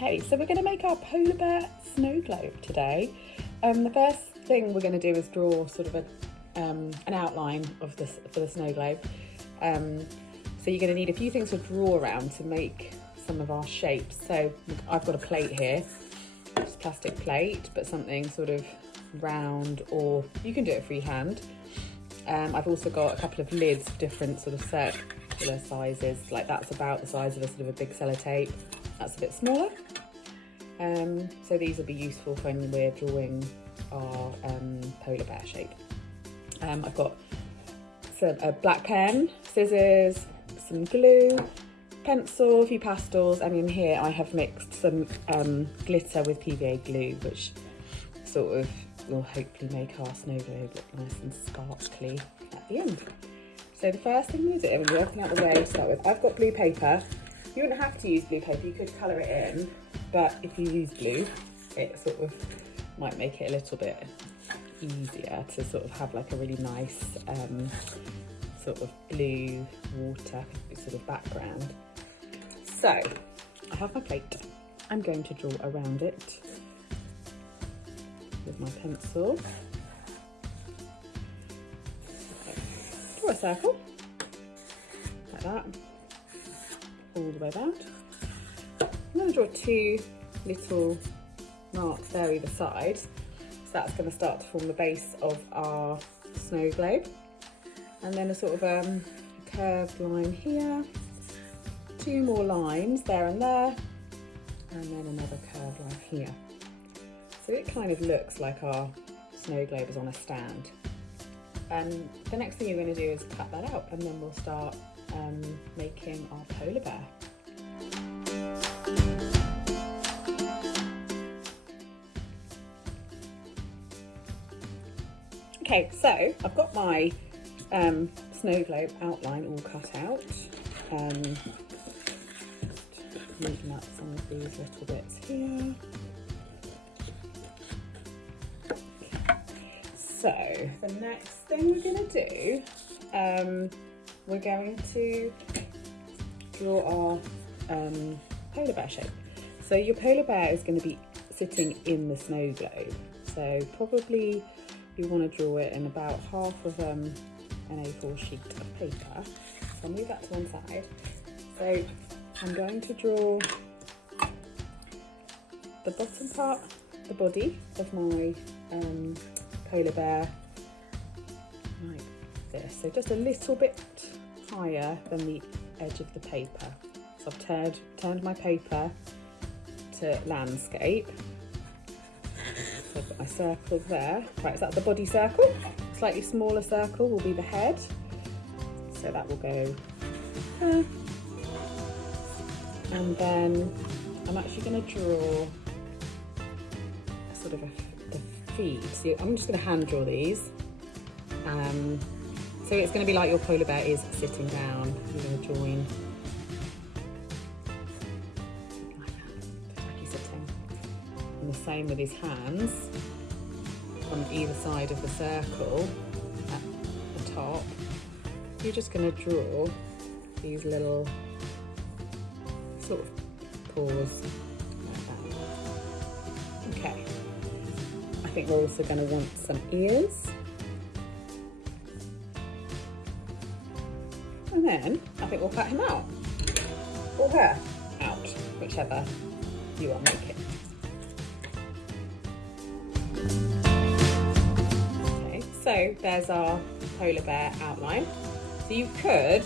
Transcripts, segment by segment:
Okay, so we're going to make our polar bear snow globe today. The first thing we're going to do is draw sort of an outline of this for the snow globe. So you're going to need a few things to draw around to make some of our shapes. So I've got a plate here, just a plastic plate, but something sort of round, or you can do it freehand. I've also got a couple of lids of different sort of circular sizes, like that's about the size of a sort of a big sellotape. That's a bit smaller. So these will be useful when we're drawing our polar bear shape. I've got a black pen, scissors, some glue, pencil, a few pastels, and in here I have mixed some glitter with PVA glue, which sort of will hopefully make our snow globe look nice and sparkly at the end. So the first thing we do, and working out the way to start with, I've got blue paper. You wouldn't have to use blue paper, you could colour it in, but if you use blue, it sort of might make it a little bit easier to sort of have like a really nice sort of blue water sort of background. So I have my plate. I'm going to draw around it with my pencil. Okay. Draw a circle like that, all the way around. I'm going to draw two little marks there either side. So that's going to start to form the base of our snow globe. And then a sort of curved line here, two more lines there, and then another curved line here. So it kind of looks like our snow globe is on a stand. The next thing you're going to do is cut that out, and then we'll start making our polar bear. Okay, so I've got my snow globe outline all cut out. Moving up some of these little bits here. So the next thing we're going to do, we're going to draw our polar bear shape. So your polar bear is going to be sitting in the snow globe. So probably you want to draw it in about half of an A4 sheet of paper. So I'll move that to one side. So I'm going to draw the bottom part, the body of my polar bear like this. So just a little bit higher than the edge of the paper. So I've turned my paper to landscape. So I've got my circle there. Right, is that the body circle? Slightly smaller circle will be the head. So that will go there. And then I'm actually going to draw sort of the feet. So I'm just going to hand draw these. So it's going to be like your polar bear is sitting down. You're going to join like that, just like he's sitting. And the same with his hands on either side of the circle at the top. You're just going to draw these little sort of paws like that. Okay. I think we're also going to want some ears. And then I think we'll cut him out, or her out, whichever you want to make it. Okay, so there's our polar bear outline. So you could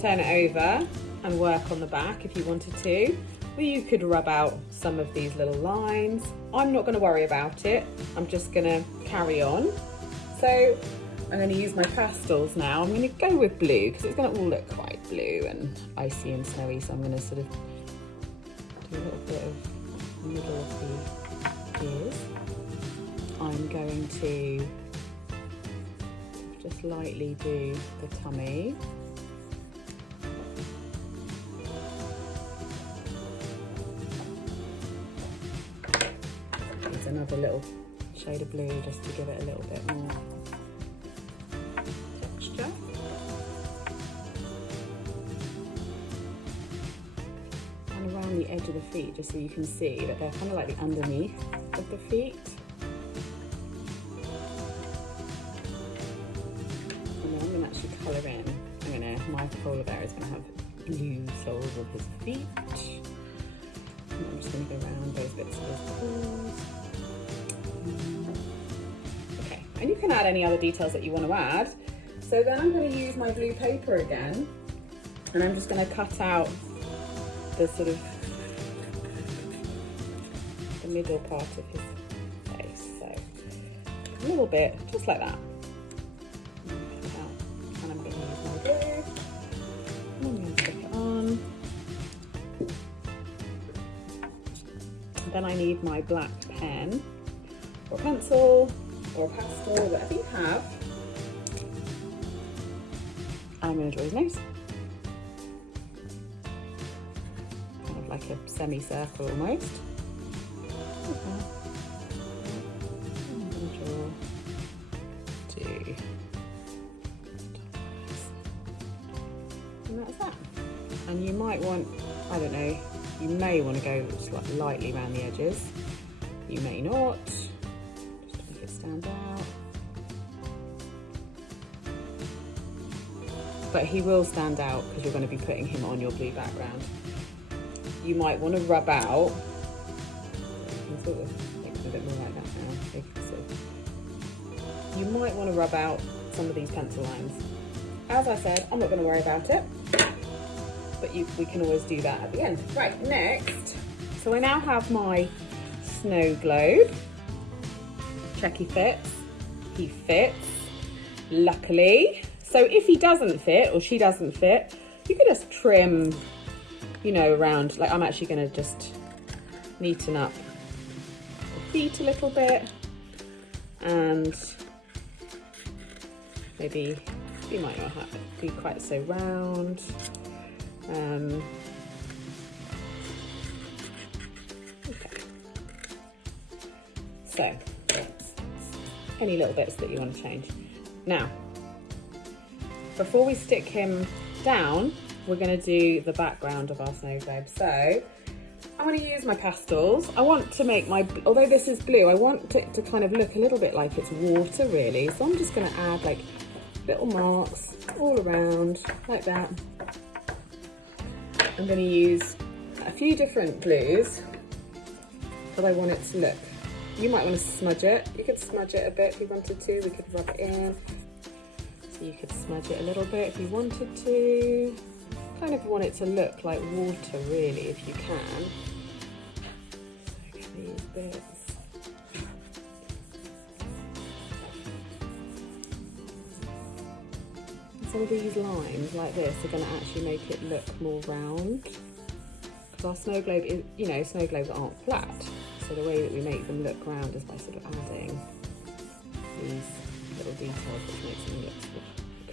turn it over and work on the back if you wanted to, or you could rub out some of these little lines. I'm not going to worry about it. I'm just going to carry on. So I'm going to use my pastels now. I'm going to go with blue because it's going to all look quite blue and icy and snowy. So I'm going to sort of do a little bit of the middle of the ears. I'm going to just lightly do the tummy. There's another little shade of blue just to give it a little bit more texture. And around the edge of the feet just so you can see that they're kind of like the underneath of the feet. And then I'm going to actually colour in. My polar bear is going to have blue soles of his feet. And I'm just going to go around those bits of his paws. Okay, and you can add any other details that you want to add. So then I'm going to use my blue paper again, and I'm just going to cut out the sort of the middle part of his face. So a little bit, just like that. And I'm going to use my glue. I'm going to stick it on. And then I need my black pen or pencil or pastel, whatever you have. And I'm going to draw his nose. Kind of like a semicircle almost. Okay. I'm going to draw two. And that's that. And you might want, I don't know, you may want to go just like lightly around the edges. You may not, just to make it stand out. But he will stand out because you're going to be putting him on your blue background. You might want to rub out, you can sort of make it a bit more like that now, so you can see. You might want to rub out some of these pencil lines. As I said, I'm not going to worry about it, but we can always do that at the end. Right, next, so I now have my snow globe. Check he fits. He fits, luckily. So if he doesn't fit or she doesn't fit, you can just trim, you know, around. Like I'm actually going to just neaten up the feet a little bit, and maybe you might not have to be quite so round. Okay. So any little bits that you want to change. Now, before we stick him down, we're going to do the background of our snow globe. So I'm going to use my pastels. I want to make although this is blue, I want it to kind of look a little bit like it's water really. So I'm just going to add like little marks all around like that. I'm going to use a few different blues, but I want it to look. You might want to smudge it. You could smudge it a bit if you wanted to. We could rub it in. So you could smudge it a little bit if you wanted to. Kind of want it to look like water really, if you can. So these bits. Some of these lines like this are going to actually make it look more round. Because our snow globe is, you know, snow globes aren't flat. So the way that we make them look round is by sort of adding these little details, which makes them look,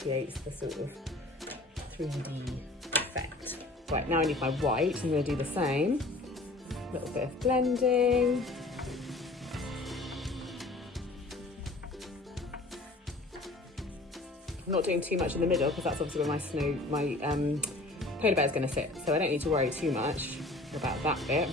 creates the sort of 3D effect. Right, now I need my white. I'm going to do the same. A little bit of blending. I'm not doing too much in the middle because that's obviously where my polar bear is going to sit. So I don't need to worry too much about that bit.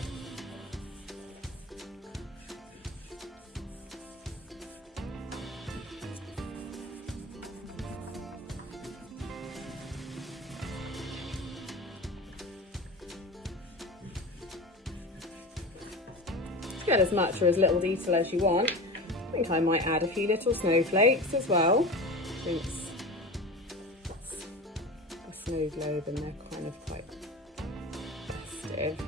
Get as much or as little detail as you want. I think I might add a few little snowflakes as well. Since it's a snow globe and they're kind of quite festive.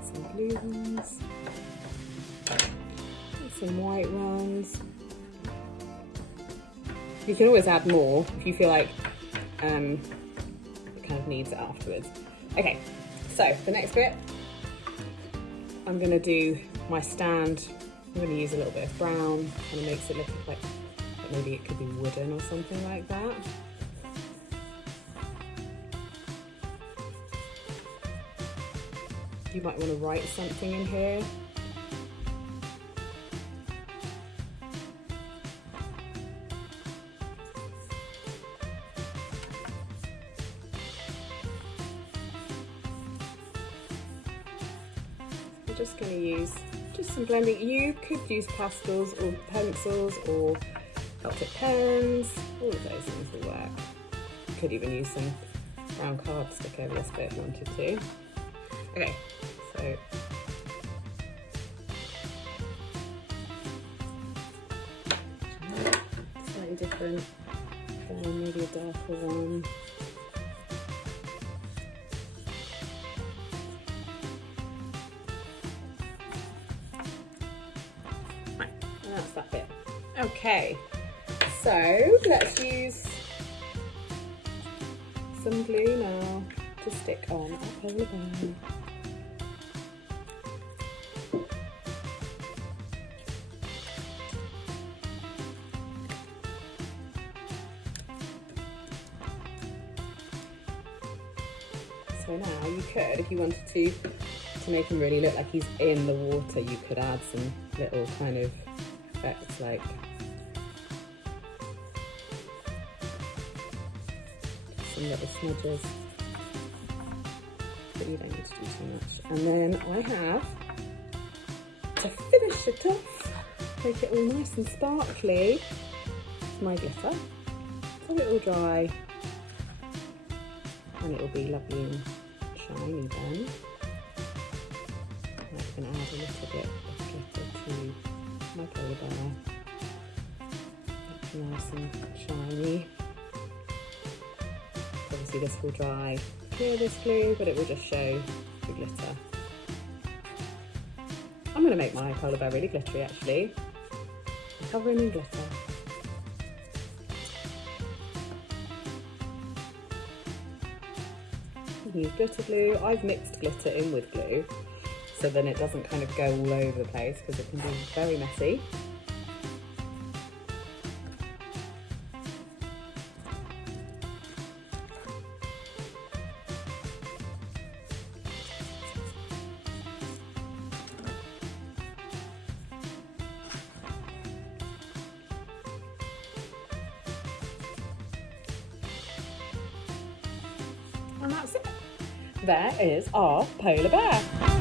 Some blue ones. And some white ones. You can always add more if you feel like it kind of needs it afterwards. Okay, so the next bit, I'm going to do my stand. I'm going to use a little bit of brown, and it makes it look like maybe it could be wooden or something like that. You might want to write something in here. we're just going to use just some blending. You could use pastels or pencils or Celtic pens, all of those things will work. You could even use some brown card stick over this bit if you wanted to. Okay, so slightly different, maybe a darker one. Right, and that's that bit. Okay, so let's use some glue now to stick on our polar bear. So now you could, if you wanted to make him really look like he's in the water, you could add some little kind of effects like some little smudges, but you don't need to do too much. And then I have, to finish it off, make it all nice and sparkly, my glitter. So it will dry and it will be lovely and shiny then. I'm going to add a little bit of glitter to my polar bear. That's nice and shiny. Obviously this will dry clear, this glue, but it will just show the glitter. I'm going to make my polar bear really glittery actually. I'm covering in glitter. Use glitter glue. I've mixed glitter in with glue so then it doesn't kind of go all over the place because it can be very messy. And that's it. There is our polar bear.